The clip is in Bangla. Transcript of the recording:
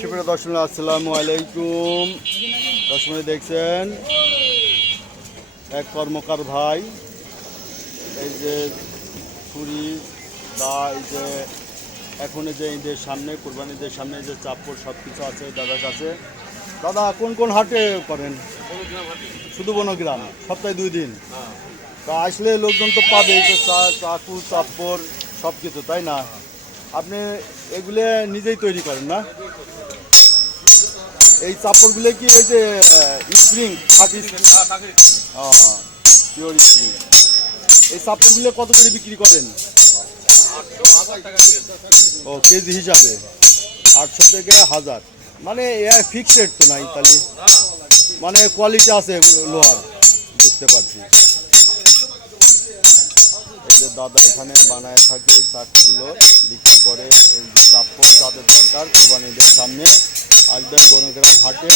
সুপ্রিয় দর্শক, আসসালামু আলাইকুম। দর্শক দেখছেন এক কর্মকার ভাই, এই যে ছুরি বা এই যে এখন যে ঈদের সামনে, কোরবানিদের সামনে যে চাপড় সব কিছু আছে দাদার কাছে। দাদা কোন কোন হাটে করেন? শুধু বনগ্রাম, সপ্তাহে 2 দিন। তা আসলে লোকজন তো পাবে এই যে চাকু চাপড় সব কিছু, তাই না? আপনি এগুলো নিজেই তৈরি করেন না? এই চাপড়গুলো কি ওই যে স্প্রিং খাঁটি পিওর স্প্রিং? এই চাপড়গুলো কত করে বিক্রি করেন? ও কেজি হিসাবে 800 থেকে 1000, মানে ফিক্সড রেট তো নাই তাহলে, মানে কোয়ালিটি আছে লোহার, বুঝতে পারছি। এই যে দাদা এখানে বানায় থাকে এই চাকগুলো বিক্রি করে। এই যে চাপড় যাদের দরকার কোরবানিদের সামনে আসবেন বনগ্রাম হাটে।